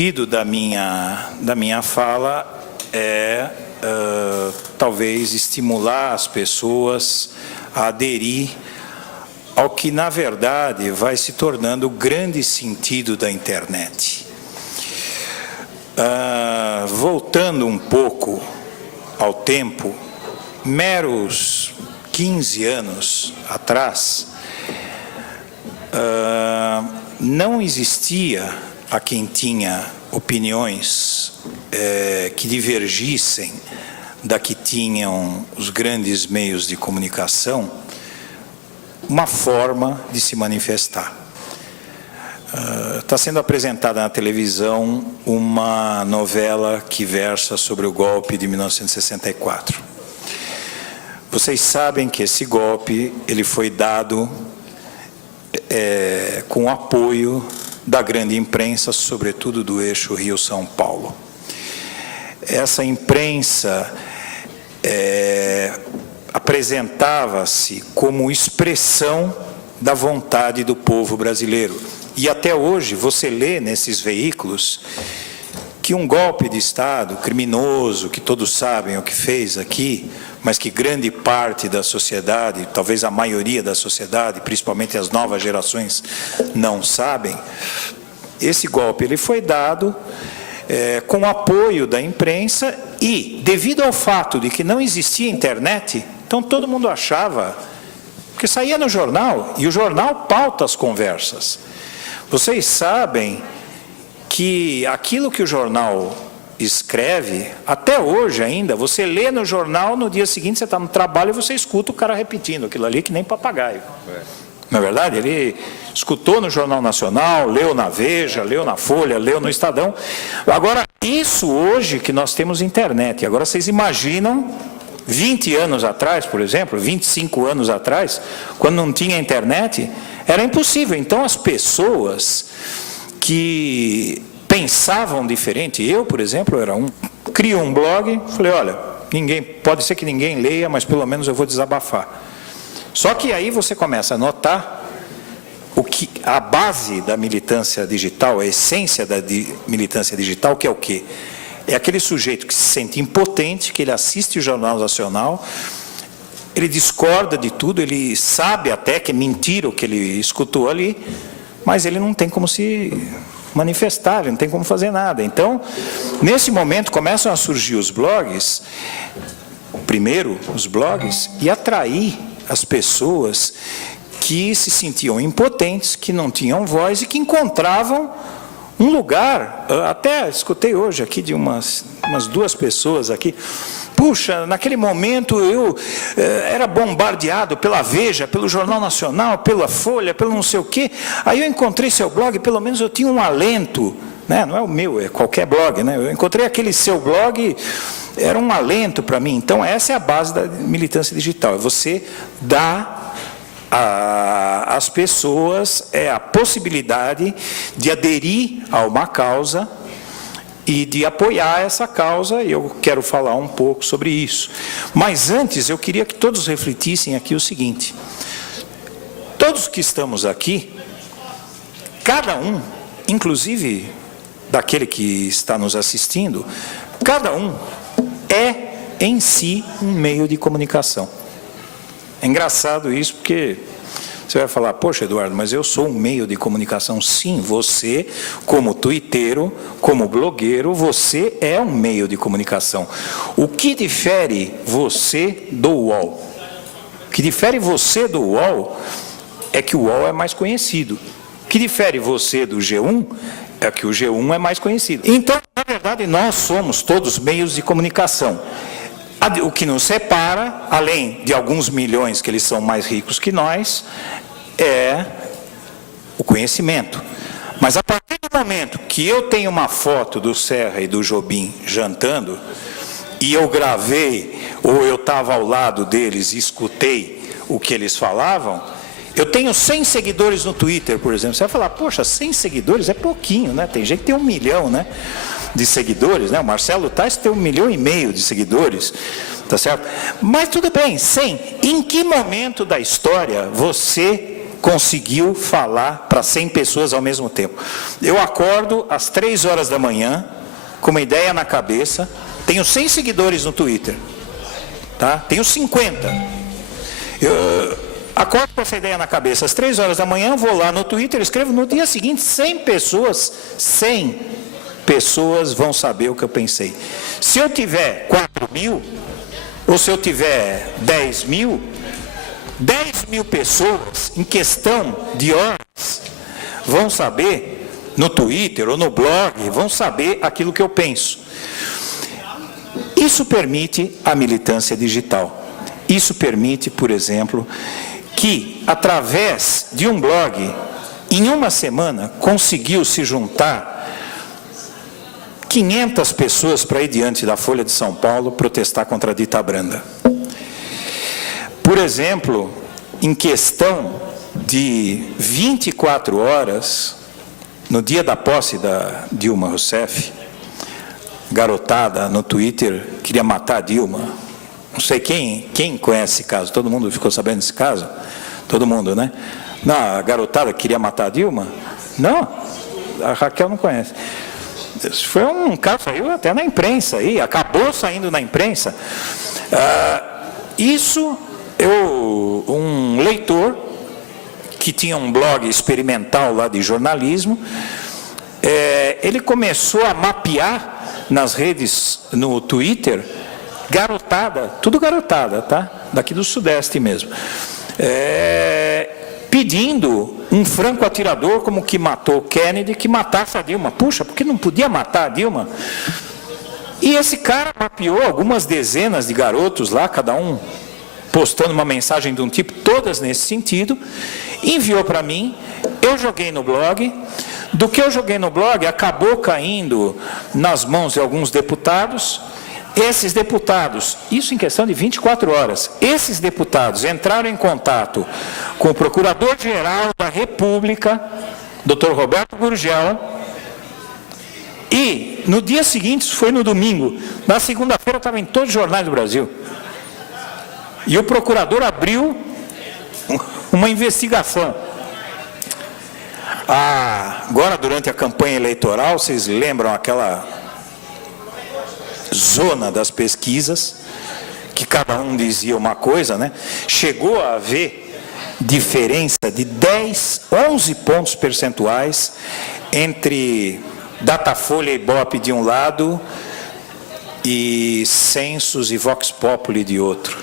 sentido da minha fala é, talvez, estimular as pessoas a aderir ao que, na verdade, vai se tornando o grande sentido da internet. Voltando um pouco ao tempo, meros 15 anos atrás, não existia a quem tinha opiniões que divergissem da que tinham os grandes meios de comunicação, uma forma de se manifestar. Está sendo apresentada na televisão uma novela que versa sobre o golpe de 1964. Vocês sabem que esse golpe ele foi dado com apoio da grande imprensa, sobretudo do eixo Rio-São Paulo. Essa imprensa apresentava-se como expressão da vontade do povo brasileiro. E até hoje você lê nesses veículos que um golpe de Estado criminoso, que todos sabem o que fez aqui, mas que grande parte da sociedade, talvez a maioria da sociedade, principalmente as novas gerações, não sabem, esse golpe ele foi dado com apoio da imprensa e, devido ao fato de que não existia internet, então todo mundo achava, porque saía no jornal, e o jornal pauta as conversas. Vocês sabem que aquilo que o jornal escreve, até hoje ainda, você lê no jornal, no dia seguinte você está no trabalho e você escuta o cara repetindo aquilo ali que nem papagaio. Não é verdade? Ele escutou no Jornal Nacional, leu na Veja, leu na Folha, leu no Estadão. Agora, isso hoje que nós temos internet. Agora, vocês imaginam, 20 anos atrás, por exemplo, 25 anos atrás, quando não tinha internet, era impossível. Então, as pessoas que pensavam diferente, eu, por exemplo, crio um blog, falei, olha, pode ser que ninguém leia, mas pelo menos eu vou desabafar. Só que aí você começa a notar a base da militância digital, a essência da militância digital, que é o quê? É aquele sujeito que se sente impotente, que ele assiste o Jornal Nacional, ele discorda de tudo, ele sabe até que é mentira o que ele escutou ali, mas ele não tem como se manifestar, ele não tem como fazer nada. Então, nesse momento, começam a surgir os blogs, primeiro os blogs, e atrair as pessoas que se sentiam impotentes, que não tinham voz e que encontravam um lugar. Até escutei hoje aqui de umas duas pessoas aqui. Puxa, naquele momento eu era bombardeado pela Veja, pelo Jornal Nacional, pela Folha, pelo não sei o quê. Aí eu encontrei seu blog, pelo menos eu tinha um alento, né? Não é o meu, é qualquer blog, né? Eu encontrei aquele seu blog, era um alento para mim. Então, essa é a base da militância digital. É você dar às pessoas a possibilidade de aderir a uma causa e de apoiar essa causa, e eu quero falar um pouco sobre isso. Mas antes, eu queria que todos refletissem aqui o seguinte. Todos que estamos aqui, cada um, inclusive daquele que está nos assistindo, cada um é, em si, um meio de comunicação. É engraçado isso, porque você vai falar, poxa, Eduardo, mas eu sou um meio de comunicação. Sim, você, como tuiteiro, como blogueiro, você é um meio de comunicação. O que difere você do UOL? O que difere você do UOL é que o UOL é mais conhecido. O que difere você do G1 é que o G1 é mais conhecido. Então, na verdade, nós somos todos meios de comunicação. O que nos separa, além de alguns milhões que eles são mais ricos que nós, é o conhecimento. Mas a partir do momento que eu tenho uma foto do Serra e do Jobim jantando, e eu gravei, ou eu estava ao lado deles e escutei o que eles falavam, eu tenho 100 seguidores no Twitter, por exemplo. Você vai falar, poxa, 100 seguidores é pouquinho, né? Tem gente que tem 1 milhão, né, de seguidores, né? O Marcelo Tais tem 1,5 milhão de seguidores, tá certo? Mas tudo bem, 100. Em que momento da história você conseguiu falar para 100 pessoas ao mesmo tempo. Eu acordo às 3 horas da manhã, com uma ideia na cabeça, tenho 100 seguidores no Twitter, tá? Tenho 50. Eu acordo com essa ideia na cabeça às 3 horas da manhã, vou lá no Twitter, escrevo, no dia seguinte 100 pessoas vão saber o que eu pensei. Se eu tiver 4.000, ou se eu tiver 10.000, 10.000 pessoas, em questão de horas, vão saber, no Twitter ou no blog, vão saber aquilo que eu penso. Isso permite a militância digital. Isso permite, por exemplo, que, através de um blog, em uma semana, conseguiu se juntar 500 pessoas para ir diante da Folha de São Paulo protestar contra a Ditabranda. Por exemplo, em questão de 24 horas, no dia da posse da Dilma Rousseff, garotada no Twitter queria matar a Dilma. Não sei quem conhece esse caso. Todo mundo ficou sabendo desse caso? Todo mundo, né? Não, a garotada queria matar a Dilma? Não, a Raquel não conhece. Foi um caso, saiu até na imprensa, aí, acabou saindo na imprensa. Um leitor que tinha um blog experimental lá de jornalismo, ele começou a mapear nas redes, no Twitter, garotada, tudo garotada, tá? Daqui do Sudeste mesmo, pedindo um franco atirador como que matou Kennedy, que matasse a Dilma. Puxa, por que não podia matar a Dilma? E esse cara mapeou algumas dezenas de garotos lá, cada um postando uma mensagem de um tipo, todas nesse sentido, enviou para mim, eu joguei no blog. Do que eu joguei no blog, acabou caindo nas mãos de alguns deputados. Esses deputados, isso em questão de 24 horas, esses deputados entraram em contato com o Procurador-Geral da República, Dr. Roberto Gurgel, e no dia seguinte, isso foi no domingo, na segunda-feira estava em todos os jornais do Brasil. E o procurador abriu uma investigação. Agora, durante a campanha eleitoral, vocês lembram aquela zona das pesquisas, que cada um dizia uma coisa, né? Chegou a haver diferença de 11 pontos percentuais entre Datafolha e Ibope de um lado e Census e Vox Populi de outro.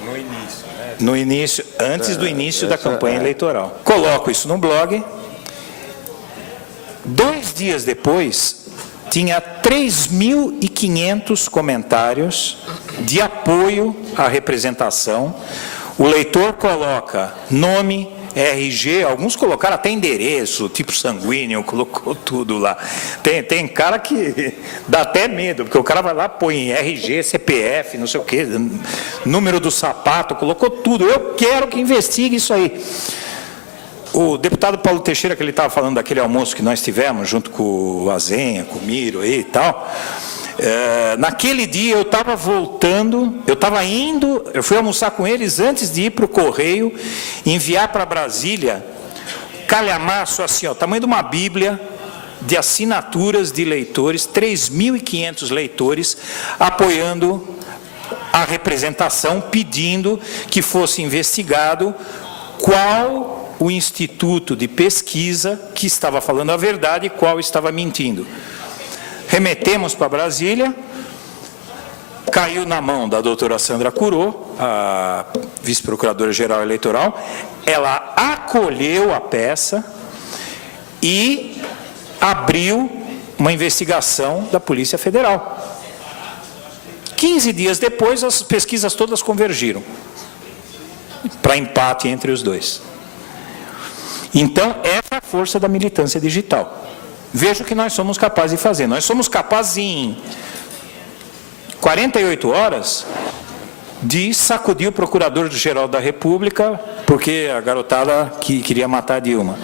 No início, né? No início, antes do início da campanha eleitoral. Coloco isso no blog. 2 dias depois, tinha 3.500 comentários de apoio à representação. O leitor coloca nome, RG, alguns colocaram até endereço, tipo sanguíneo, colocou tudo lá. Tem cara que dá até medo, porque o cara vai lá, põe RG, CPF, não sei o quê, número do sapato, colocou tudo. Eu quero que investigue isso aí. O deputado Paulo Teixeira, que ele estava falando daquele almoço que nós tivemos, junto com o Azenha, com o Miro aí e tal, naquele dia eu estava voltando, eu fui almoçar com eles antes de ir para o Correio, enviar para Brasília, calhamaço assim, ó, tamanho de uma Bíblia, de assinaturas de leitores, 3.500 leitores, apoiando a representação, pedindo que fosse investigado qual o instituto de pesquisa que estava falando a verdade e qual estava mentindo. Remetemos para Brasília, caiu na mão da doutora Sandra Curô, a vice-procuradora-geral eleitoral, ela acolheu a peça e abriu uma investigação da Polícia Federal. 15 dias depois, as pesquisas todas convergiram para empate entre os dois. Então, essa é a força da militância digital. Veja o que nós somos capazes de fazer. Nós somos capazes, em 48 horas, de sacudir o Procurador-Geral da República, porque a garotada que queria matar a Dilma.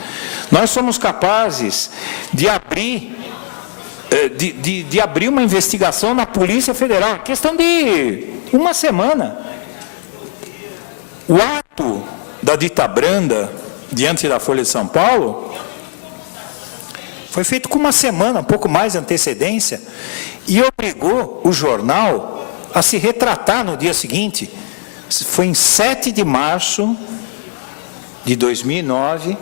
Nós somos capazes de abrir, de abrir uma investigação na Polícia Federal, questão de uma semana. O ato da Ditabranda diante da Folha de São Paulo, foi feito com uma semana, um pouco mais de antecedência, e obrigou o jornal a se retratar no dia seguinte. Foi em 7 de março de 2009,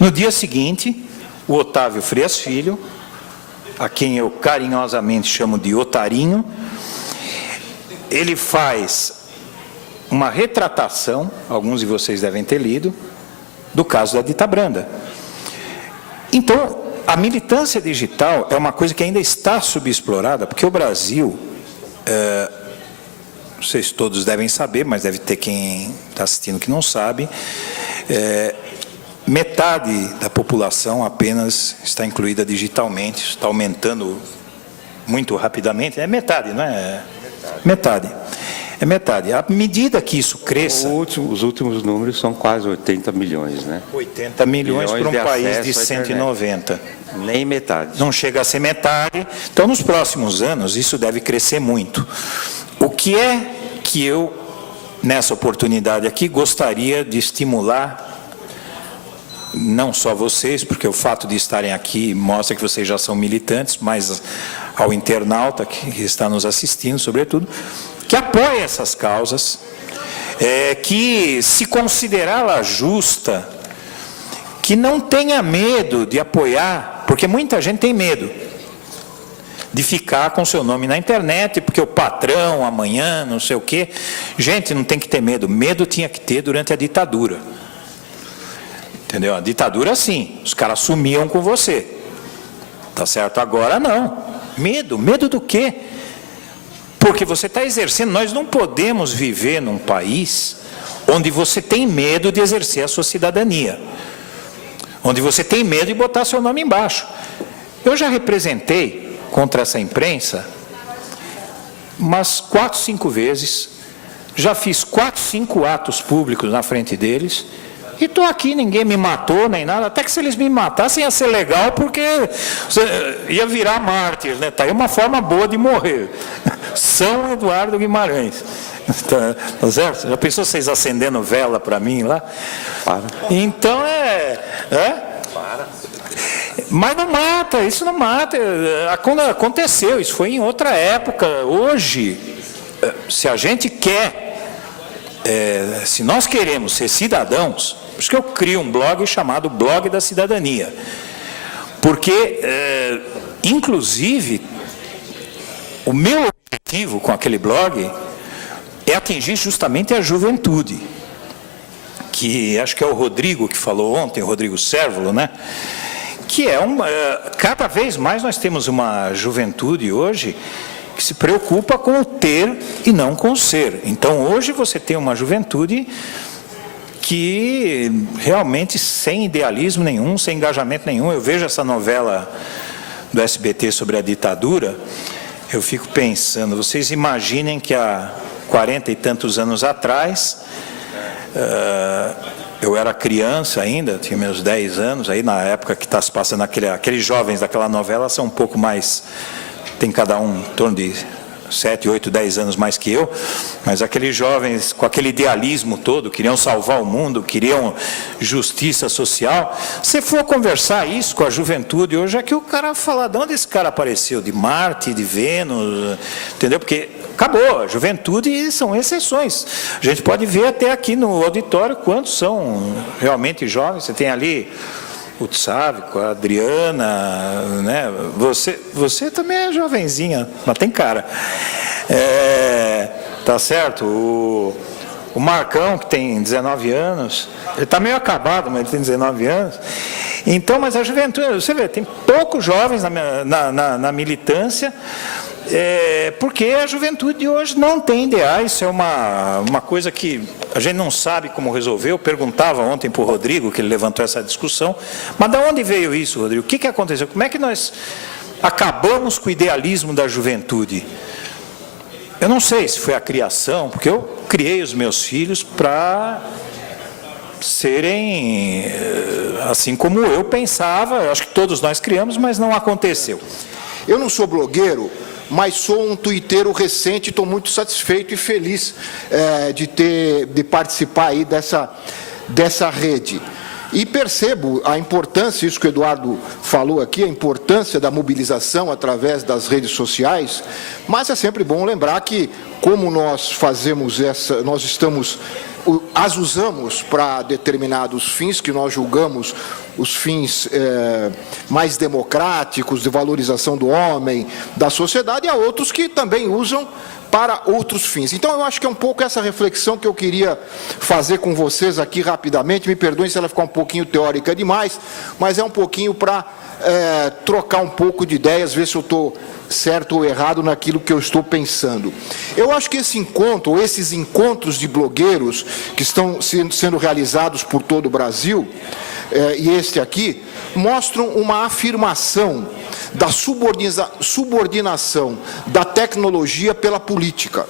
no dia seguinte, o Otávio Frias Filho, a quem eu carinhosamente chamo de Otarinho, ele faz uma retratação, alguns de vocês devem ter lido, do caso da Dita Branda. Então, a militância digital é uma coisa que ainda está subexplorada, porque o Brasil, vocês todos devem saber, mas deve ter quem está assistindo que não sabe, metade da população apenas está incluída digitalmente, isso está aumentando muito rapidamente, é metade, não é? Metade. É metade. À medida que isso cresça... Os últimos números são quase 80 milhões, né? 80 milhões para um país de 190. Nem metade. Não chega a ser metade. Então, nos próximos anos, isso deve crescer muito. O que é que eu, nessa oportunidade aqui, gostaria de estimular, não só vocês, porque o fato de estarem aqui mostra que vocês já são militantes, mas ao internauta que está nos assistindo, sobretudo, que apoie essas causas, que se considerá-la justa, que não tenha medo de apoiar, porque muita gente tem medo de ficar com seu nome na internet, porque o patrão amanhã, não sei o quê. Gente, não tem que ter medo. Medo tinha que ter durante a ditadura. Entendeu? A ditadura, sim, os caras sumiam com você. Tá certo? Agora, não. Medo. Medo do quê? Porque você está exercendo... Nós não podemos viver num país onde você tem medo de exercer a sua cidadania. Onde você tem medo de botar seu nome embaixo. Eu já representei contra essa imprensa umas 4, 5 vezes. Já fiz 4, 5 atos públicos na frente deles. E estou aqui, ninguém me matou, nem nada. Até que se eles me matassem ia ser legal, porque ia virar mártir, né? Tá aí uma forma boa de morrer. São Eduardo Guimarães. Tá certo? Já pensou vocês acendendo vela para mim lá? Para. Então Para. Mas não mata, isso não mata. Aconteceu, isso foi em outra época. Hoje, se a gente quer, se nós queremos ser cidadãos, por isso que eu crio um blog chamado Blog da Cidadania. Porque, inclusive, o meu objetivo com aquele blog é atingir justamente a juventude. Que acho que é o Rodrigo que falou ontem, o Rodrigo Cérvulo, né? Que cada vez mais nós temos uma juventude hoje que se preocupa com o ter e não com o ser. Então, hoje você tem uma juventude que realmente sem idealismo nenhum, sem engajamento nenhum. Eu vejo essa novela do SBT sobre a ditadura, eu fico pensando, vocês imaginem que há 40 e tantos anos atrás, eu era criança ainda, tinha meus 10 anos, aí na época que está se passando aqueles jovens daquela novela são um pouco mais, tem cada um em torno de 7, 8, 10 anos mais que eu, mas aqueles jovens com aquele idealismo todo, queriam salvar o mundo, queriam justiça social. Se for conversar isso com a juventude hoje, é que o cara fala, de onde esse cara apareceu? De Marte, de Vênus, entendeu? Porque acabou, a juventude são exceções. A gente pode ver até aqui no auditório quantos são realmente jovens. Você tem ali o Tsávico, a Adriana, né? Você também é jovenzinha, mas tem cara. Tá certo? O Marcão, que tem 19 anos, ele está meio acabado, mas ele tem 19 anos. Então, mas a juventude, você vê, tem poucos jovens na militância, porque a juventude de hoje não tem ideais. Isso é uma coisa que a gente não sabe como resolver. Eu perguntava ontem para o Rodrigo, que ele levantou essa discussão, mas de onde veio isso, Rodrigo? O que aconteceu? Como é que nós acabamos com o idealismo da juventude? Eu não sei se foi a criação, porque eu criei os meus filhos para serem assim como eu pensava. Eu acho que todos nós criamos, mas não aconteceu. Eu não sou blogueiro, mas sou um tuiteiro recente, estou muito satisfeito e feliz de participar aí dessa rede. E percebo a importância, isso que o Eduardo falou aqui, a importância da mobilização através das redes sociais, mas é sempre bom lembrar que, como nós fazemos as usamos para determinados fins que nós julgamos os fins mais democráticos, de valorização do homem, da sociedade, e há outros que também usam para outros fins. Então, eu acho que é um pouco essa reflexão que eu queria fazer com vocês aqui rapidamente. Me perdoem se ela ficar um pouquinho teórica demais, mas é um pouquinho para trocar um pouco de ideias, ver se eu estou certo ou errado naquilo que eu estou pensando. Eu acho que esse encontro, ou esses encontros de blogueiros que estão sendo realizados por todo o Brasil, e este aqui, mostram uma afirmação da subordinação da tecnologia pela política.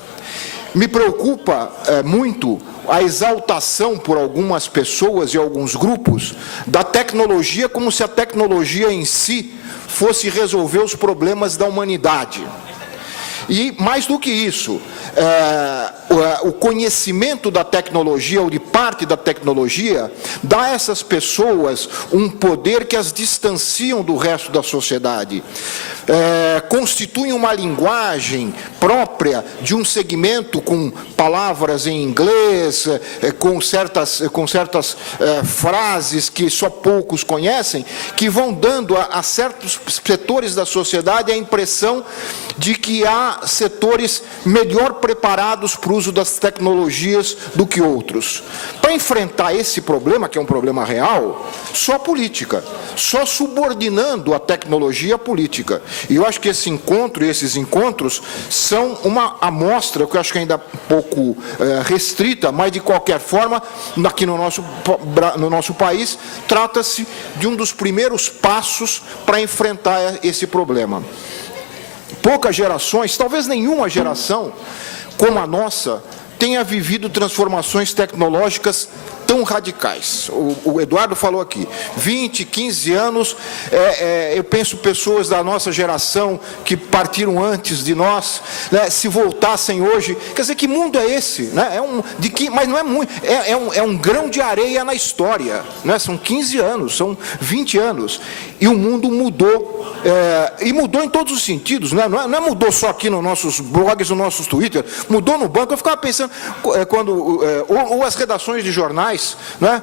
Me preocupa muito a exaltação por algumas pessoas e alguns grupos da tecnologia como se a tecnologia em si fosse resolver os problemas da humanidade. E, mais do que isso, o conhecimento da tecnologia, ou de parte da tecnologia, dá a essas pessoas um poder que as distanciam do resto da sociedade. Constituem uma linguagem própria de um segmento com palavras em inglês, com certas frases que só poucos conhecem, que vão dando a certos setores da sociedade a impressão de que há setores melhor preparados para o uso das tecnologias do que outros. Para enfrentar esse problema, que é um problema real, só política, só subordinando a tecnologia à política. E eu acho que esse encontro e esses encontros são uma amostra, que eu acho que ainda é um pouco restrita, mas de qualquer forma, aqui no nosso país, trata-se de um dos primeiros passos para enfrentar esse problema. Poucas gerações, talvez nenhuma geração como a nossa, tenha vivido transformações tecnológicas tão radicais. O Eduardo falou aqui, 20, 15 anos, eu penso pessoas da nossa geração que partiram antes de nós, né, se voltassem hoje, quer dizer, que mundo é esse? Né? Mas não é muito, é um grão de areia na história, né? São 15 anos, são 20 anos, e o mundo mudou, e mudou em todos os sentidos, né? Não é mudou só aqui nos nossos blogs, nos nossos Twitter, mudou no banco. Eu ficava pensando, ou as redações de jornais, né?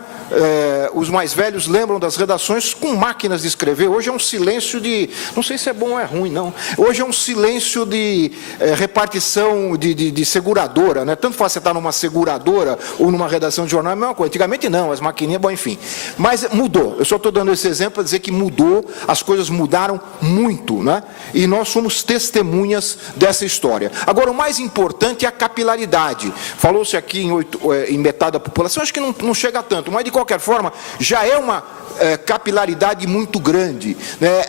Os mais velhos lembram das redações com máquinas de escrever. Hoje é um silêncio de, não sei se é bom ou é ruim, não. Hoje é um silêncio de repartição de seguradora, né? Tanto faz você estar numa seguradora ou numa redação de jornal, é a mesma coisa. Antigamente não, as maquininhas, bom, enfim. Mas mudou. Eu só estou dando esse exemplo para dizer que mudou, as coisas mudaram muito, né? E nós somos testemunhas dessa história. Agora, o mais importante é a capilaridade. Falou-se aqui em metade da população, acho que não chega tanto, mas de qualquer forma, já é uma capilaridade muito grande, né?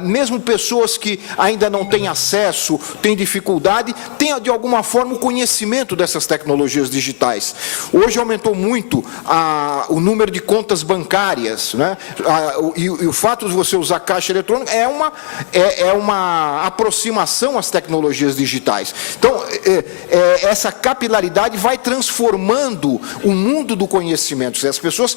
Mesmo pessoas que ainda não têm acesso, têm dificuldade, têm de alguma forma o conhecimento dessas tecnologias digitais. Hoje aumentou muito o número de contas bancárias, né? E o fato de você usar caixa eletrônica é uma aproximação às tecnologias digitais. Então, essa capilaridade vai transformando o mundo do conhecimento. As pessoas,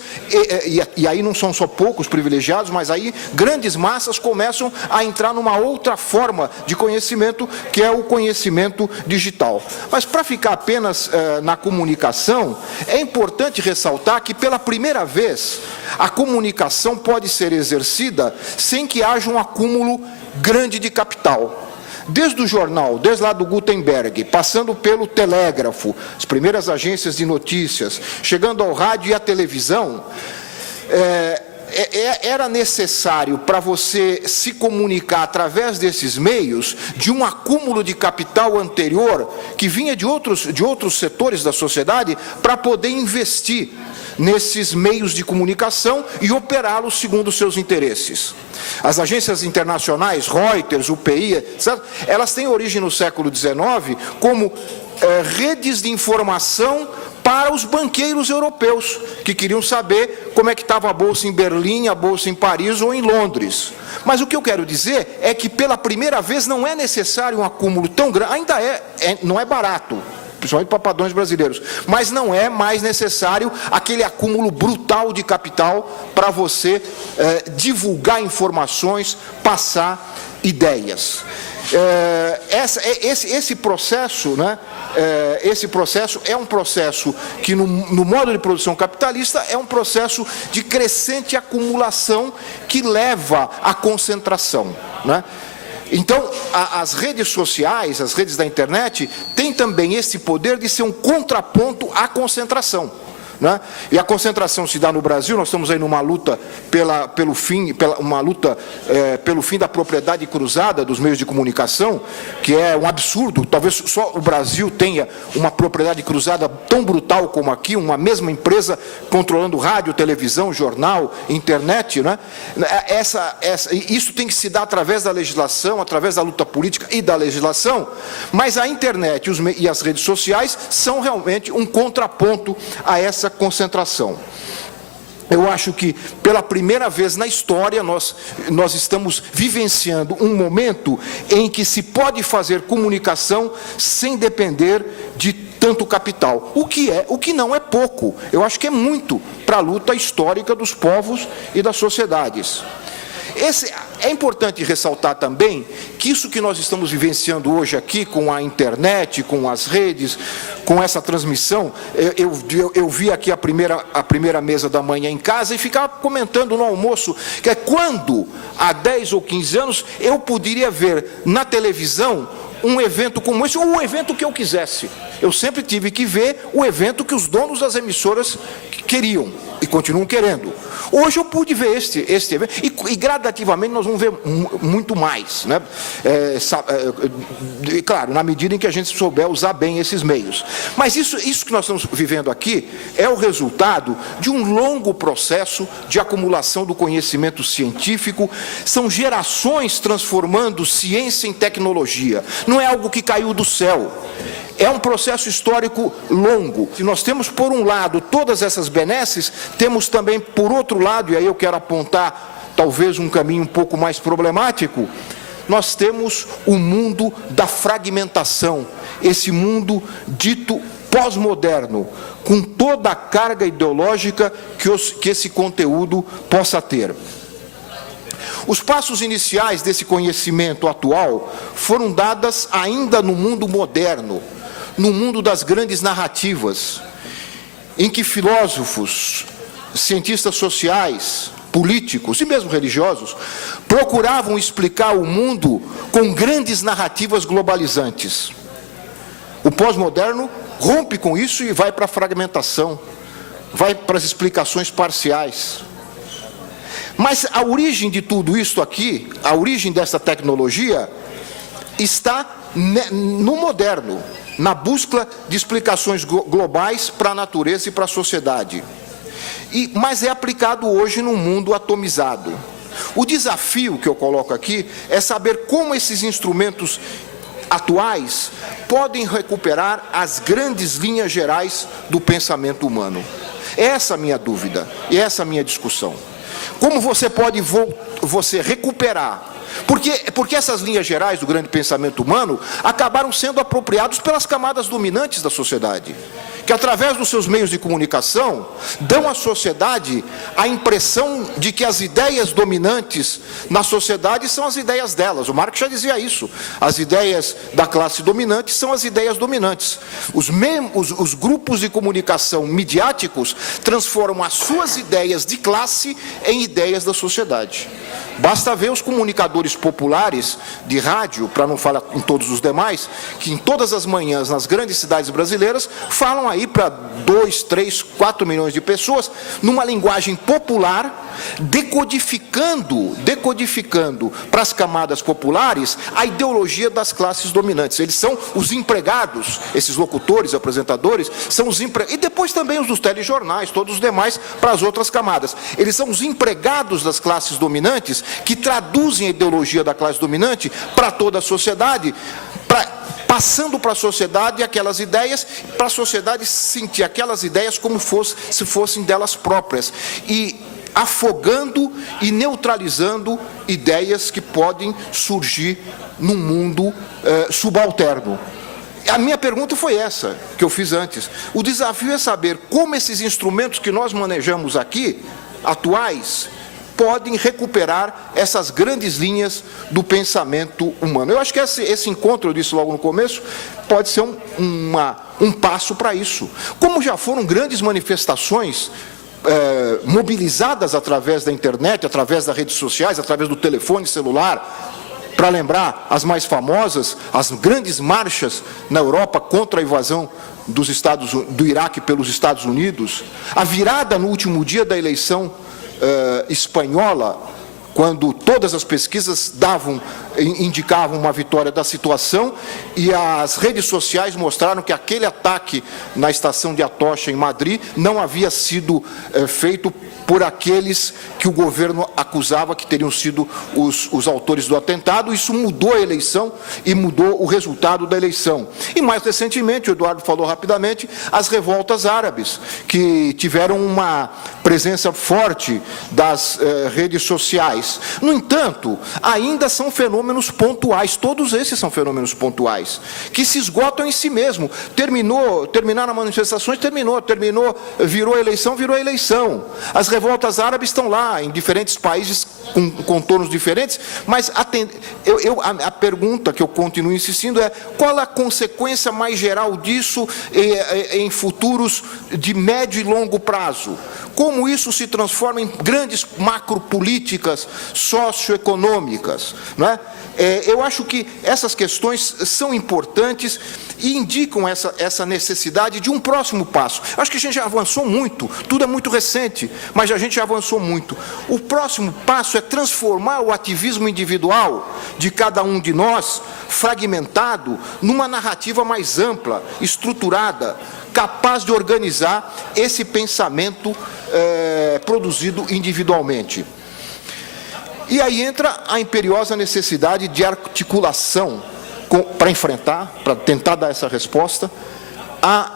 e aí não são só poucos privilegiados, mas aí grandes massas começam a entrar numa outra forma de conhecimento, que é o conhecimento digital. Mas para ficar apenas na comunicação, é importante ressaltar que pela primeira vez a comunicação pode ser exercida sem que haja um acúmulo grande de capital. Desde o jornal, desde lá do Gutenberg, passando pelo telégrafo, as primeiras agências de notícias, chegando ao rádio e à televisão, era necessário para você se comunicar através desses meios de um acúmulo de capital anterior que vinha de outros setores da sociedade para poder investir nesses meios de comunicação e operá-los segundo os seus interesses. As agências internacionais, Reuters, UPI, etc., elas têm origem no século XIX como redes de informação para os banqueiros europeus, que queriam saber como é que estava a Bolsa em Berlim, a Bolsa em Paris ou em Londres. Mas o que eu quero dizer é que, pela primeira vez, não é necessário um acúmulo tão grande, ainda não é barato, principalmente para padrões brasileiros. Mas não é mais necessário aquele acúmulo brutal de capital para você divulgar informações, passar ideias. Esse processo, né? Esse processo é um processo que, no modo de produção capitalista, é um processo de crescente acumulação que leva à concentração, né? Então, as redes sociais, as redes da internet, têm também esse poder de ser um contraponto à concentração, né? E a concentração se dá no Brasil. Nós estamos aí numa luta pelo fim da propriedade cruzada dos meios de comunicação, que é um absurdo. Talvez só o Brasil tenha uma propriedade cruzada tão brutal como aqui, uma mesma empresa controlando rádio, televisão, jornal, internet, né? Isso tem que se dar através da legislação, através da luta política e da legislação, mas a internet e as redes sociais são realmente um contraponto a essa concentração. Eu acho que, pela primeira vez na história, nós estamos vivenciando um momento em que se pode fazer comunicação sem depender de tanto capital, o que não é pouco. Eu acho que é muito para a luta histórica dos povos e das sociedades. É importante ressaltar também que isso que nós estamos vivenciando hoje aqui, com a internet, com as redes, com essa transmissão, eu vi aqui a primeira mesa da manhã em casa e ficava comentando no almoço, que é quando, há 10 ou 15 anos, eu poderia ver na televisão um evento como esse, ou um evento que eu quisesse. Eu sempre tive que ver o evento que os donos das emissoras queriam e continuam querendo. Hoje eu pude ver este evento, e gradativamente nós vamos ver muito mais, né? Claro, na medida em que a gente souber usar bem esses meios. Mas isso que nós estamos vivendo aqui é o resultado de um longo processo de acumulação do conhecimento científico. São gerações transformando ciência em tecnologia. Não é algo que caiu do céu. É um processo histórico longo. Se nós temos, por um lado, todas essas benesses, temos também, por outro lado, e aí eu quero apontar talvez um caminho um pouco mais problemático, nós temos o mundo da fragmentação, esse mundo dito pós-moderno, com toda a carga ideológica que esse conteúdo possa ter. Os passos iniciais desse conhecimento atual foram dados ainda no mundo moderno, no mundo das grandes narrativas, em que filósofos, cientistas sociais, políticos e mesmo religiosos procuravam explicar o mundo com grandes narrativas globalizantes. O pós-moderno rompe com isso e vai para a fragmentação, vai para as explicações parciais. Mas a origem de tudo isso aqui, a origem dessa tecnologia, está no moderno, na busca de explicações globais para a natureza e para a sociedade. Mas é aplicado hoje num mundo atomizado. O desafio que eu coloco aqui é saber como esses instrumentos atuais podem recuperar as grandes linhas gerais do pensamento humano. Essa é a minha dúvida, e essa é a minha discussão. Como você pode recuperar? Porque essas linhas gerais do grande pensamento humano acabaram sendo apropriados pelas camadas dominantes da sociedade, que através dos seus meios de comunicação dão à sociedade a impressão de que as ideias dominantes na sociedade são as ideias delas. O Marx já dizia isso. As ideias da classe dominante são as ideias dominantes. Os grupos de comunicação midiáticos transformam as suas ideias de classe em ideias da sociedade. Basta ver os comunicadores populares de rádio, para não falar em todos os demais, que em todas as manhãs, nas grandes cidades brasileiras, falam aí para 2, 3, 4 milhões de pessoas, numa linguagem popular, decodificando para as camadas populares a ideologia das classes dominantes. Eles são os empregados, esses locutores, apresentadores, são os empregados, e depois também os dos telejornais, todos os demais, para as outras camadas. Eles são os empregados das classes dominantes, que traduzem a ideologia da classe dominante para toda a sociedade, passando para a sociedade aquelas ideias, para a sociedade sentir aquelas ideias como se fossem delas próprias, e afogando e neutralizando ideias que podem surgir num mundo subalterno. A minha pergunta foi essa, que eu fiz antes. O desafio é saber como esses instrumentos que nós manejamos aqui, atuais, podem recuperar essas grandes linhas do pensamento humano. Eu acho que esse encontro, eu disse logo no começo, pode ser um passo para isso. Como já foram grandes manifestações mobilizadas através da internet, através das redes sociais, através do telefone celular, para lembrar as mais famosas, as grandes marchas na Europa contra a invasão do Iraque pelos Estados Unidos, a virada no último dia da eleição espanhola, quando todas as pesquisas indicavam uma vitória da situação, e as redes sociais mostraram que aquele ataque na estação de Atocha, em Madrid, não havia sido feito por aqueles que o governo acusava que teriam sido os autores do atentado. Isso mudou a eleição e mudou o resultado da eleição. E mais recentemente, o Eduardo falou rapidamente, as revoltas árabes, que tiveram uma presença forte das redes sociais. No entanto, ainda são fenômenos pontuais, todos esses são fenômenos pontuais, que se esgotam em si mesmo. Terminaram as manifestações, terminou, virou eleição. As revoltas árabes estão lá, em diferentes países, com contornos diferentes, mas a pergunta que eu continuo insistindo é: qual a consequência mais geral disso em futuros de médio e longo prazo? Como isso se transforma em grandes macropolíticas socioeconômicas, não é? Eu acho que essas questões são importantes e indicam essa necessidade de um próximo passo. Acho que a gente já avançou muito, tudo é muito recente, mas a gente já avançou muito. O próximo passo é transformar o ativismo individual de cada um de nós, fragmentado, numa narrativa mais ampla, estruturada, capaz de organizar esse pensamento produzido individualmente. E aí entra a imperiosa necessidade de articulação para enfrentar, para tentar dar essa resposta, a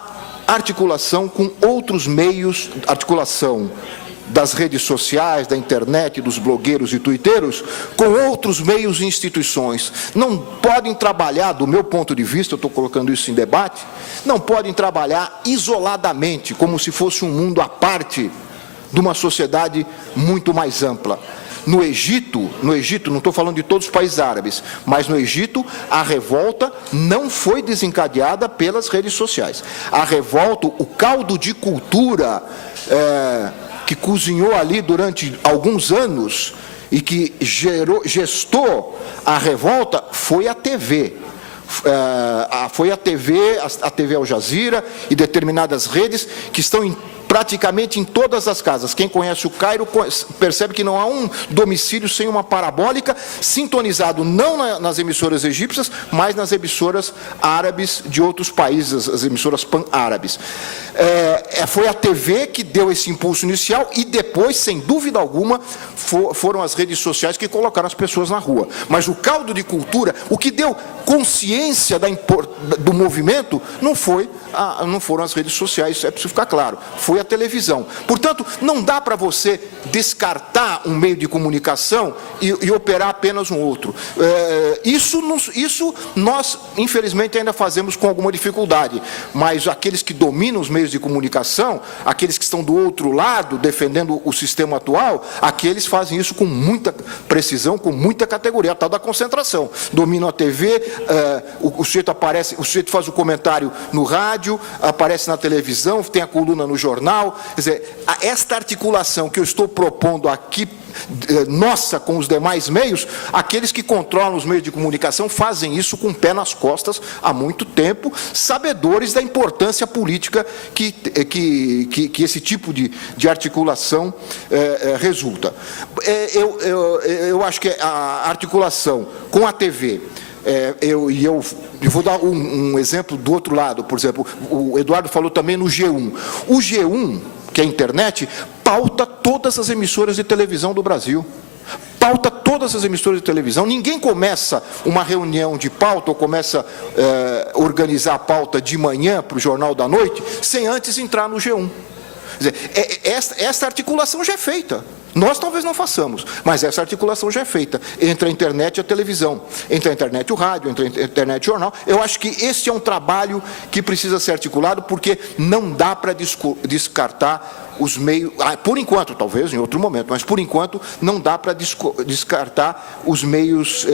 articulação com outros meios, articulação das redes sociais, da internet, dos blogueiros e tuiteiros, com outros meios e instituições. Não podem trabalhar, do meu ponto de vista, eu estou colocando isso em debate, não podem trabalhar isoladamente, como se fosse um mundo à parte de uma sociedade muito mais ampla. No Egito, não estou falando de todos os países árabes, mas no Egito, a revolta não foi desencadeada pelas redes sociais. A revolta, o caldo de cultura que cozinhou ali durante alguns anos e que gestou a revolta, foi a TV. Foi a TV Al Jazeera e determinadas redes que estão praticamente em todas as casas. Quem conhece o Cairo percebe que não há um domicílio sem uma parabólica, sintonizado não nas emissoras egípcias, mas nas emissoras árabes de outros países, as emissoras pan-árabes. Foi a TV que deu esse impulso inicial e depois, sem dúvida alguma, foram as redes sociais que colocaram as pessoas na rua. Mas o caldo de cultura, o que deu consciência do movimento, não foram as redes sociais, é preciso ficar claro, foi a televisão. Portanto, não dá para você descartar um meio de comunicação e operar apenas um outro. Isso nós, infelizmente, ainda fazemos com alguma dificuldade, mas aqueles que dominam os meios de comunicação, aqueles que estão do outro lado, defendendo o sistema atual, aqueles fazem isso com muita precisão, com muita categoria, a tal da concentração. Dominam a TV, o sujeito faz o comentário no rádio, aparece na televisão, tem a coluna no jornal. Quer dizer, esta articulação que eu estou propondo aqui, nossa, com os demais meios, aqueles que controlam os meios de comunicação fazem isso com o pé nas costas há muito tempo, sabedores da importância política que esse tipo de articulação resulta. Eu acho que a articulação com a TV, eu vou dar um exemplo do outro lado. Por exemplo, o Eduardo falou também no G1. O G1, que é a internet, pauta todas as emissoras de televisão do Brasil. Pauta todas as emissoras de televisão. Ninguém começa uma reunião de pauta ou começa a organizar a pauta de manhã para o Jornal da Noite sem antes entrar no G1. Quer dizer, esta articulação já é feita. Nós talvez não façamos, mas essa articulação já é feita entre a internet e a televisão, entre a internet e o rádio, entre a internet e o jornal. Eu acho que esse é um trabalho que precisa ser articulado, porque não dá para descartar os meios, por enquanto, talvez em outro momento, mas por enquanto não dá para descartar os meios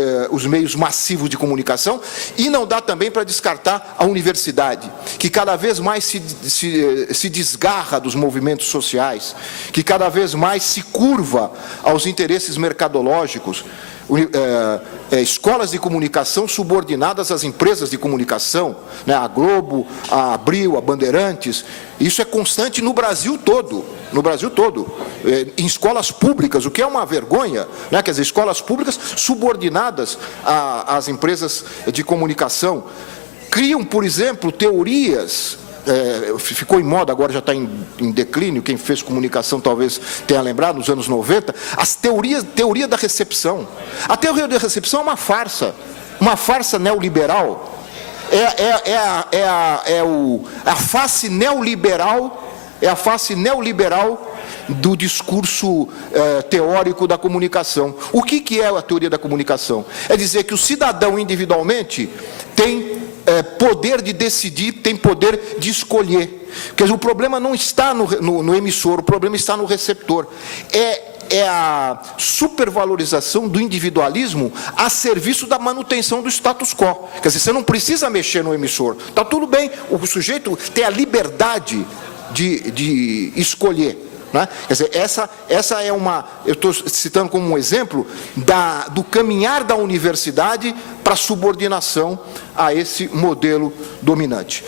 massivos de comunicação, e não dá também para descartar a universidade, que cada vez mais se desgarra dos movimentos sociais, que cada vez mais se curva aos interesses mercadológicos, escolas de comunicação subordinadas às empresas de comunicação, né, a Globo, a Abril, a Bandeirantes. Isso é constante no Brasil todo, em escolas públicas, o que é uma vergonha, né? Quer dizer, escolas públicas subordinadas às empresas de comunicação. Criam, por exemplo, teorias, ficou em moda, agora já está em declínio, quem fez comunicação talvez tenha lembrado, nos anos 90, teoria da recepção. A teoria da recepção é uma farsa neoliberal, a face neoliberal do discurso teórico da comunicação. O que é a teoria da comunicação? É dizer que o cidadão individualmente tem poder de decidir, tem poder de escolher. Quer dizer, o problema não está no emissor, o problema está no receptor. É a supervalorização do individualismo a serviço da manutenção do status quo. Quer dizer, você não precisa mexer no emissor. Está tudo bem, o sujeito tem a liberdade de escolher. Né? Quer dizer, essa é eu estou citando como um exemplo do caminhar da universidade para a subordinação a esse modelo dominante.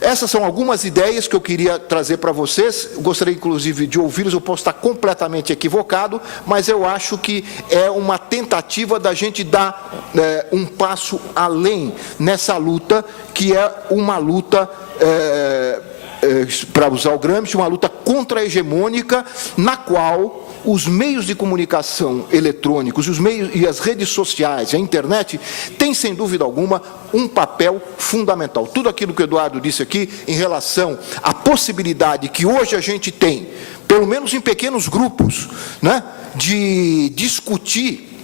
Essas são algumas ideias que eu queria trazer para vocês. Gostaria, inclusive, de ouvi-los. Eu posso estar completamente equivocado, mas eu acho que é uma tentativa da gente dar um passo além nessa luta, que é uma luta, para usar o Gramsci, uma luta contra-hegemônica, na qual os meios de comunicação eletrônicos, os meios e as redes sociais, a internet, têm, sem dúvida alguma, um papel fundamental. Tudo aquilo que o Eduardo disse aqui, em relação à possibilidade que hoje a gente tem, pelo menos em pequenos grupos, né, de discutir,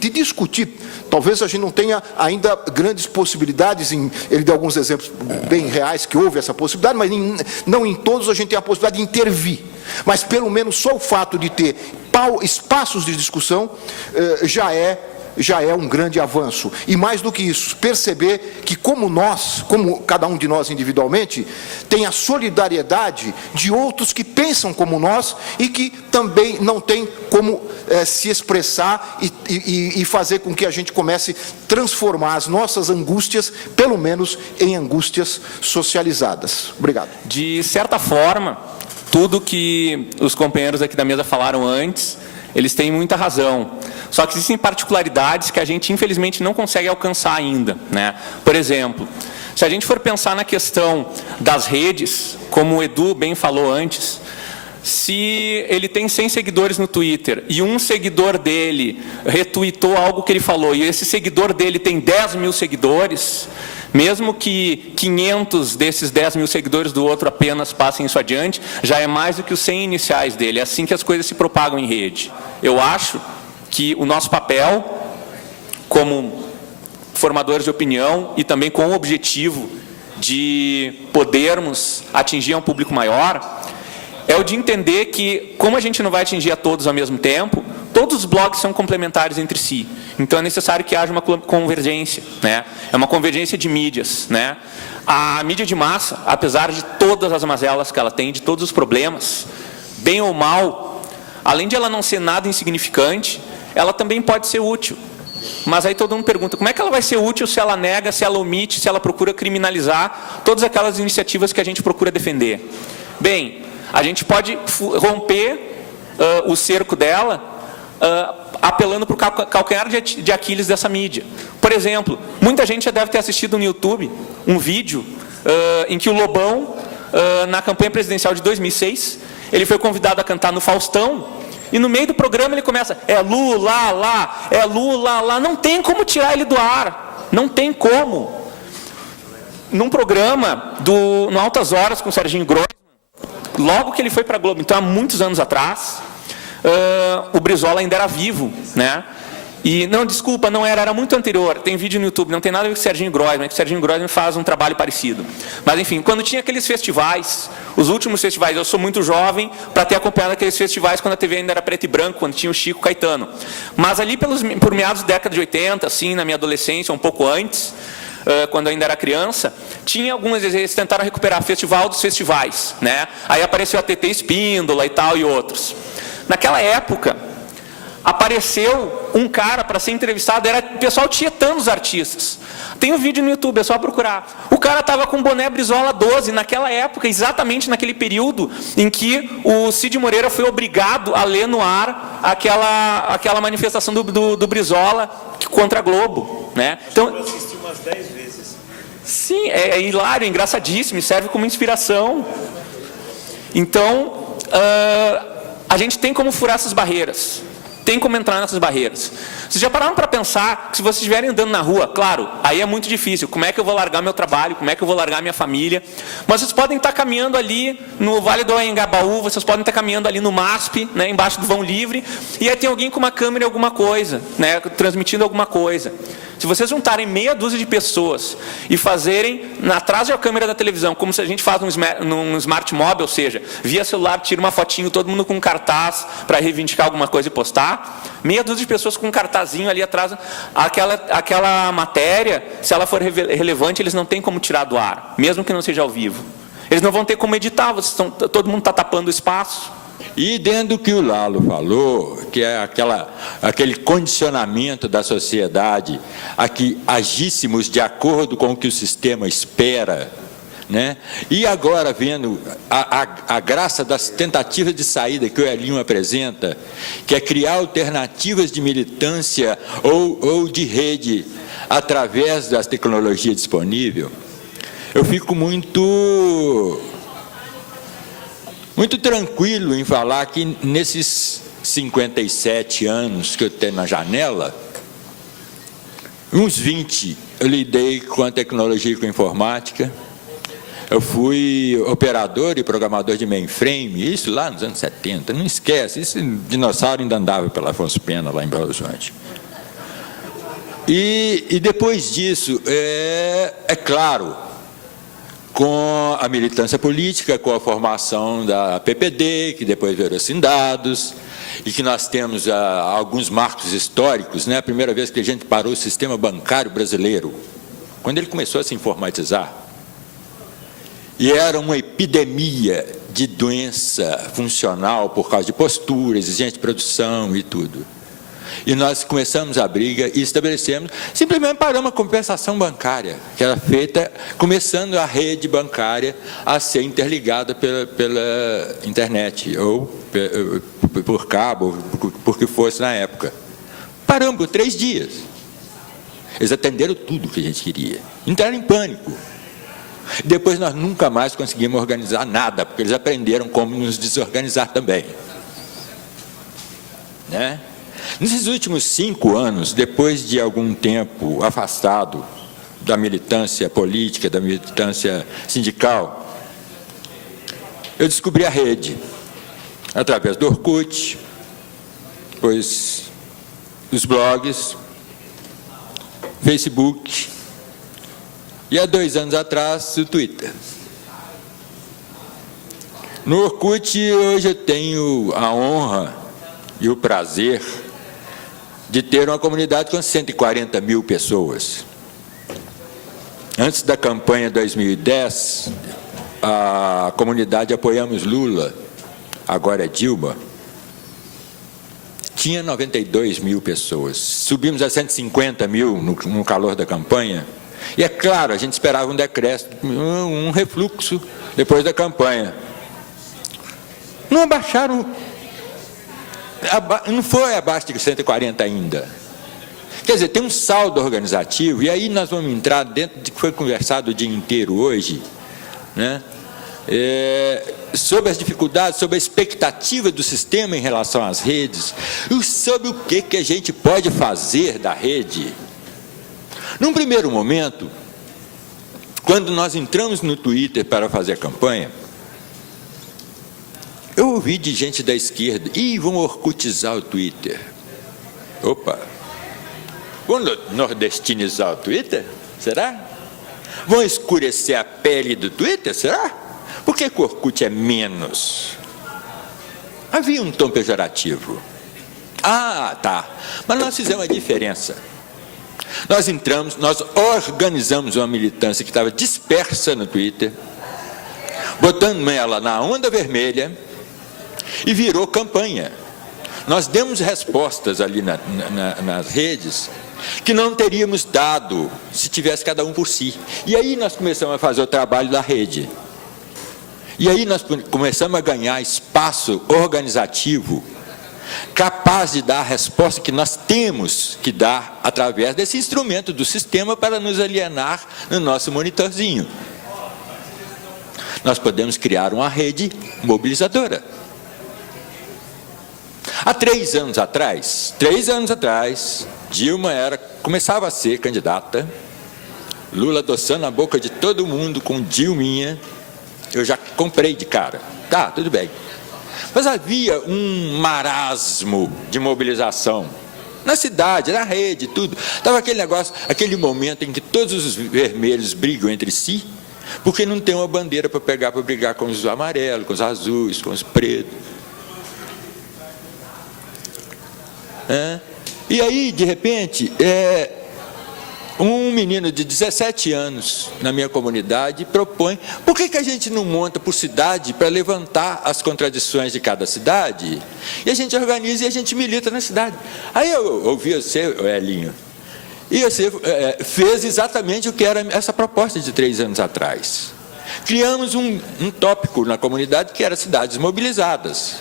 talvez a gente não tenha ainda grandes possibilidades, ele deu alguns exemplos bem reais que houve essa possibilidade, mas não em todos a gente tem a possibilidade de intervir. Mas pelo menos só o fato de ter espaços de discussão já é um grande avanço. E mais do que isso, perceber que como cada um de nós individualmente, tem a solidariedade de outros que pensam como nós e que também não tem como se expressar e fazer com que a gente comece a transformar as nossas angústias, pelo menos em angústias socializadas. Obrigado. De certa forma, tudo que os companheiros aqui da mesa falaram antes, eles têm muita razão. Só que existem particularidades que a gente, infelizmente, não consegue alcançar ainda, né? Por exemplo, se a gente for pensar na questão das redes, como o Edu bem falou antes, se ele tem 100 seguidores no Twitter e um seguidor dele retweetou algo que ele falou e esse seguidor dele tem 10 mil seguidores, mesmo que 500 desses 10 mil seguidores do outro apenas passem isso adiante, já é mais do que os 100 iniciais dele. É assim que as coisas se propagam em rede. Eu acho que o nosso papel, como formadores de opinião e também com o objetivo de podermos atingir um público maior, é o de entender que, como a gente não vai atingir a todos ao mesmo tempo, todos os blogs são complementares entre si. Então é necessário que haja uma convergência, né? É uma convergência de mídias, né? A mídia de massa, apesar de todas as mazelas que ela tem, de todos os problemas, bem ou mal, além de ela não ser nada insignificante, ela também pode ser útil. Mas aí todo mundo pergunta, como é que ela vai ser útil se ela nega, se ela omite, se ela procura criminalizar todas aquelas iniciativas que a gente procura defender? Bem, a gente pode romper o cerco dela apelando para o calcanhar de Aquiles dessa mídia. Por exemplo, muita gente já deve ter assistido no YouTube um vídeo em que o Lobão, na campanha presidencial de 2006, ele foi convidado a cantar no Faustão, e no meio do programa ele começa, é Lula lá, é Lula lá, não tem como tirar ele do ar, não tem como. Num programa no Altas Horas com o Serginho Grossman, logo que ele foi para a Globo, então há muitos anos atrás, o Brizola ainda era vivo, né? E, não, desculpa, não era muito anterior, tem vídeo no YouTube, não tem nada a ver com o Serginho Groisman, que o Serginho Groisman faz um trabalho parecido. Mas, enfim, quando tinha aqueles festivais, os últimos festivais, eu sou muito jovem para ter acompanhado aqueles festivais quando a TV ainda era preto e branco, quando tinha o Chico Caetano. Mas ali por meados da década de 80, assim, na minha adolescência, um pouco antes, quando eu ainda era criança, tinha algumas vezes, eles tentaram recuperar o festival dos festivais, né? Aí apareceu a TT Espíndola e tal, e outros. Naquela época, apareceu um cara para ser entrevistado, era o pessoal tietando os artistas. Tem um vídeo no YouTube, é só procurar. O cara estava com boné Brizola 12, naquela época, exatamente naquele período em que o Cid Moreira foi obrigado a ler no ar aquela manifestação do Brizola contra a Globo, né? Então, eu assisti umas 10 vezes. Sim, é hilário, é engraçadíssimo, serve como inspiração. Então, a gente tem como furar essas barreiras. Tem como entrar nessas barreiras. Vocês já pararam para pensar que se vocês estiverem andando na rua, claro, aí é muito difícil. Como é que eu vou largar meu trabalho? Como é que eu vou largar minha família? Mas vocês podem estar caminhando ali no Vale do Anhangabaú, vocês podem estar caminhando ali no MASP, né, embaixo do Vão Livre, e aí tem alguém com uma câmera e alguma coisa, né, transmitindo alguma coisa. Se vocês juntarem meia dúzia de pessoas e fazerem atrás da câmera da televisão, como se a gente faz num smart mobile, ou seja, via celular, tira uma fotinho, todo mundo com um cartaz para reivindicar alguma coisa e postar, meia dúzia de pessoas com um cartazinho ali atrás, aquela matéria, se ela for relevante, eles não têm como tirar do ar, mesmo que não seja ao vivo. Eles não vão ter como editar, todo mundo está tapando o espaço. E dentro do que o Lalo falou, que é aquele condicionamento da sociedade a que agíssemos de acordo com o que o sistema espera, né? E agora vendo a graça das tentativas de saída que o Elinho apresenta, que é criar alternativas de militância ou de rede através das tecnologias disponíveis, eu fico muito tranquilo em falar que nesses 57 anos que eu tenho na janela, uns 20 eu lidei com a tecnologia e com a informática. Eu fui operador e programador de mainframe, isso lá nos anos 70, não esquece, esse dinossauro ainda andava pela Afonso Pena, lá em Belo Horizonte. E depois disso, é claro, com a militância política, com a formação da PPD, que depois virou Sindados, e que nós temos alguns marcos históricos, né? A primeira vez que a gente parou o sistema bancário brasileiro, quando ele começou a se informatizar, e era uma epidemia de doença funcional por causa de postura, exigência de produção e tudo. E nós começamos a briga e estabelecemos, simplesmente paramos a compensação bancária, que era feita, começando a rede bancária a ser interligada pela internet, ou por cabo, por que fosse na época. Paramos por 3 dias. Eles atenderam tudo que a gente queria. Entraram em pânico. Depois nós nunca mais conseguimos organizar nada, porque eles aprenderam como nos desorganizar também. Né? Nesses últimos 5 anos, depois de algum tempo afastado da militância política, da militância sindical, eu descobri a rede, através do Orkut, depois os blogs, Facebook, e há 2 anos atrás, o Twitter. No Orkut, hoje eu tenho a honra e o prazer de ter uma comunidade com 140 mil pessoas. Antes da campanha 2010, a comunidade Apoiamos Lula, agora é Dilma, tinha 92 mil pessoas. Subimos a 150 mil no calor da campanha. E é claro, a gente esperava um decréscimo, um refluxo depois da campanha. Não abaixaram, não foi abaixo de 140 ainda. Quer dizer, tem um saldo organizativo, e aí nós vamos entrar dentro de que foi conversado o dia inteiro hoje, né? Sobre as dificuldades, sobre a expectativa do sistema em relação às redes, e sobre o que a gente pode fazer da rede. Num primeiro momento, quando nós entramos no Twitter para fazer a campanha, Eu ouvi de gente da esquerda, vão orcutizar o Twitter. Opa! Vão nordestinizar o Twitter? Será? Vão escurecer a pele do Twitter? Será? Por que o Orkut é menos? Havia um tom pejorativo. Ah, tá. Mas nós fizemos a diferença. Nós organizamos uma militância que estava dispersa no Twitter, botando ela na onda vermelha e virou campanha. Nós demos respostas ali nas redes que não teríamos dado se tivesse cada um por si. E aí nós começamos a fazer o trabalho da rede. E aí nós começamos a ganhar espaço organizativo capaz de dar a resposta que nós temos que dar através desse instrumento do sistema para nos alienar no nosso monitorzinho. Nós podemos criar uma rede mobilizadora. Há 3 anos atrás, Dilma começava a ser candidata, Lula adoçando a boca de todo mundo com Dilminha, eu já comprei de cara. Tá, tudo bem. Mas havia um marasmo de mobilização na cidade, na rede, tudo. Estava aquele negócio, aquele momento em que todos os vermelhos brigam entre si, porque não tem uma bandeira para pegar para brigar com os amarelos, com os azuis, com os pretos. E aí, de repente, um menino de 17 anos na minha comunidade propõe: por que a gente não monta por cidade para levantar as contradições de cada cidade? E a gente organiza e a gente milita na cidade. Aí eu ouvi você, Elinho, e você fez exatamente o que era essa proposta de 3 anos atrás. Criamos um tópico na comunidade que era cidades mobilizadas.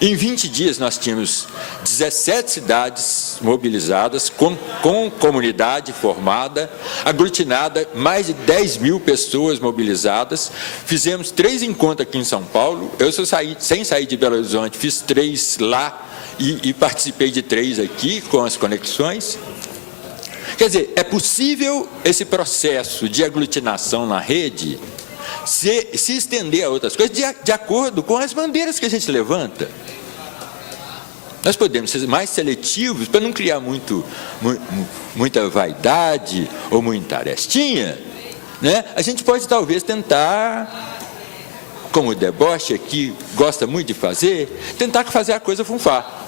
Em 20 dias nós tínhamos 17 cidades mobilizadas, com comunidade formada, aglutinada, mais de 10 mil pessoas mobilizadas. Fizemos 3 encontros aqui em São Paulo. Eu sem sair de Belo Horizonte, fiz 3 lá e participei de 3 aqui com as conexões. Quer dizer, é possível esse processo de aglutinação na rede se estender a outras coisas de acordo com as bandeiras que a gente levanta. Nós podemos ser mais seletivos para não criar muita vaidade ou muita arestinha, né? A gente pode talvez tentar, como o deboche aqui gosta muito de fazer, tentar fazer a coisa funfar.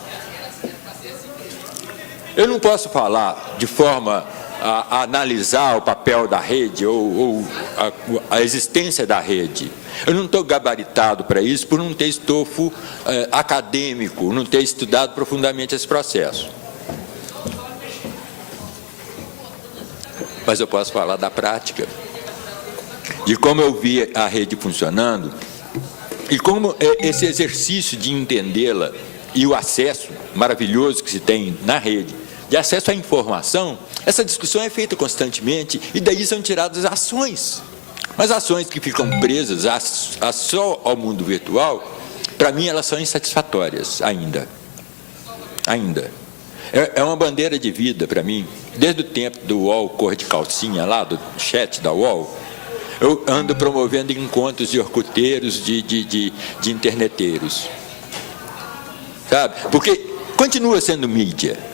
Eu não posso falar de forma a analisar o papel da rede ou a existência da rede. Eu não estou gabaritado para isso por não ter estofo acadêmico, não ter estudado profundamente esse processo. Mas eu posso falar da prática, de como eu vi a rede funcionando e como esse exercício de entendê-la e o acesso maravilhoso que se tem na rede, de acesso à informação, essa discussão é feita constantemente e daí são tiradas ações. Mas ações que ficam presas só ao mundo virtual, para mim elas são insatisfatórias ainda. É uma bandeira de vida para mim, desde o tempo do UOL cor de calcinha lá, do chat da UOL, eu ando promovendo encontros de orkuteiros, de interneteiros. Sabe? Porque continua sendo mídia.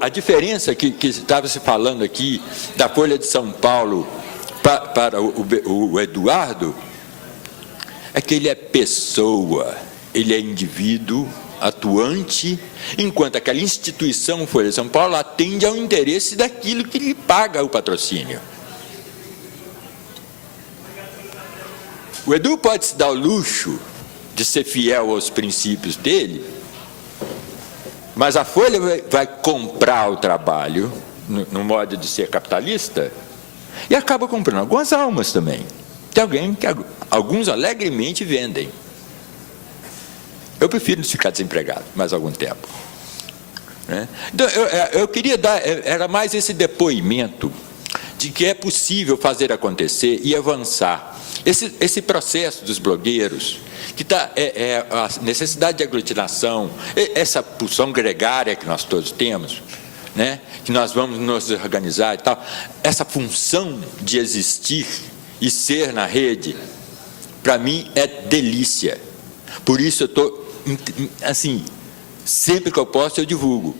A diferença que estava se falando aqui da Folha de São Paulo para o Eduardo é que ele é pessoa, ele é indivíduo atuante, enquanto aquela instituição Folha de São Paulo atende ao interesse daquilo que lhe paga o patrocínio. O Edu pode se dar o luxo de ser fiel aos princípios dele, mas a Folha vai comprar o trabalho, no modo de ser capitalista, e acaba comprando algumas almas também. Tem alguém que alguns alegremente vendem. Eu prefiro ficar desempregado mais algum tempo. Né? Então, eu queria dar, era mais esse depoimento de que é possível fazer acontecer e avançar. Esse processo dos blogueiros, que a necessidade de aglutinação, essa pulsão gregária que nós todos temos, né? Que nós vamos nos organizar e tal, essa função de existir e ser na rede para mim é delícia. Por isso eu estou, assim, sempre que eu posso eu divulgo.